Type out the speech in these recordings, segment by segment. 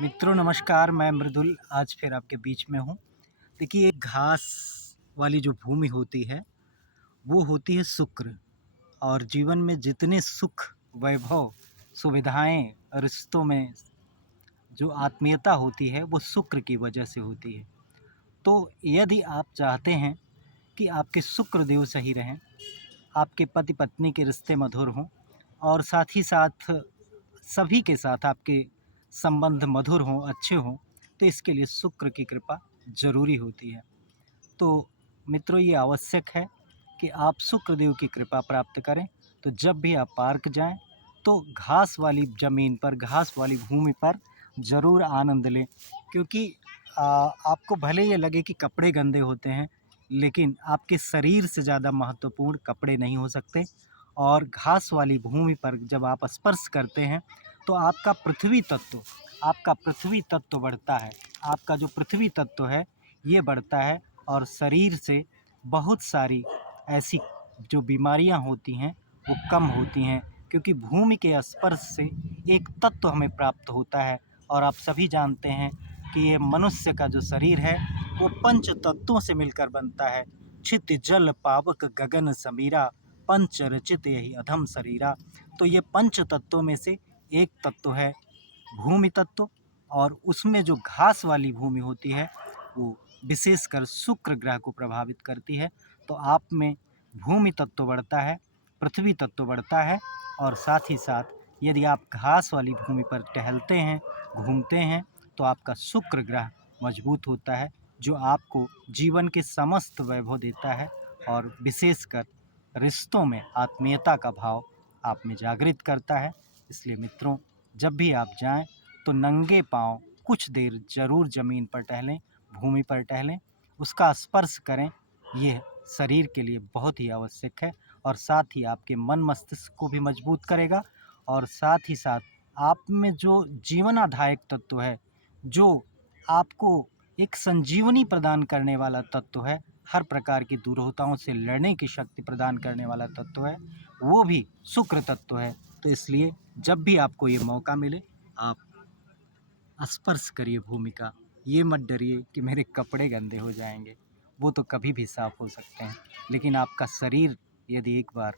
मित्रों नमस्कार, मैं मृदुल आज फिर आपके बीच में हूँ। देखिए, एक घास वाली जो भूमि होती है, वो होती है शुक्र। और जीवन में जितने सुख, वैभव, सुविधाएँ, रिश्तों में जो आत्मीयता होती है, वो शुक्र की वजह से होती है। तो यदि आप चाहते हैं कि आपके शुक्र देव सही रहें, आपके पति-पत्नी के रिश्ते मधुर हों और साथ ही साथ सभी के साथ आपके संबंध मधुर हों, अच्छे हों, तो इसके लिए शुक्र की कृपा ज़रूरी होती है। तो मित्रों, ये आवश्यक है कि आप शुक्रदेव की कृपा प्राप्त करें। तो जब भी आप पार्क जाएं, तो घास वाली ज़मीन पर, घास वाली भूमि पर ज़रूर आनंद लें, क्योंकि आपको भले ये लगे कि कपड़े गंदे होते हैं, लेकिन आपके शरीर से ज़्यादा महत्वपूर्ण कपड़े नहीं हो सकते। और घास वाली भूमि पर जब आप स्पर्श करते हैं, तो आपका पृथ्वी तत्व बढ़ता है। आपका जो पृथ्वी तत्व है, ये बढ़ता है और शरीर से बहुत सारी ऐसी जो बीमारियां होती हैं, वो कम होती हैं, क्योंकि भूमि के स्पर्श से एक तत्व हमें प्राप्त होता है। और आप सभी जानते हैं कि ये मनुष्य का जो शरीर है, वो पंच तत्वों से मिलकर बनता है। छित जल पावक गगन समीरा, पंच रचित यही अधम शरीरा। तो ये पंच तत्वों में से एक तत्व है भूमि तत्व, और उसमें जो घास वाली भूमि होती है, वो विशेषकर शुक्र ग्रह को प्रभावित करती है। तो आप में भूमि तत्व बढ़ता है, पृथ्वी तत्व बढ़ता है, और साथ ही साथ यदि आप घास वाली भूमि पर टहलते हैं, घूमते हैं, तो आपका शुक्र ग्रह मजबूत होता है, जो आपको जीवन के समस्त वैभव देता है और विशेषकर रिश्तों में आत्मीयता का भाव आप में जागृत करता है। इसलिए मित्रों, जब भी आप जाएं, तो नंगे पाँव कुछ देर ज़रूर ज़मीन पर टहलें, भूमि पर टहलें, उसका स्पर्श करें। ये शरीर के लिए बहुत ही आवश्यक है, और साथ ही आपके मन मस्तिष्क को भी मजबूत करेगा। और साथ ही साथ आप में जो जीवनाधायक तत्व है, जो आपको एक संजीवनी प्रदान करने वाला तत्व है, हर प्रकार की दुर्होताओं से लड़ने की शक्ति प्रदान करने वाला तत्व है, वो भी शुक्र तत्व है। तो इसलिए जब भी आपको ये मौका मिले, आप स्पर्श करिए भूमि का। ये मत डरिए कि मेरे कपड़े गंदे हो जाएंगे, वो तो कभी भी साफ हो सकते हैं। लेकिन आपका शरीर यदि एक बार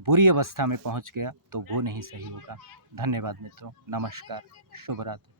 बुरी अवस्था में पहुंच गया, तो वो नहीं सही होगा। धन्यवाद मित्रों, नमस्कार, शुभ रात्रि।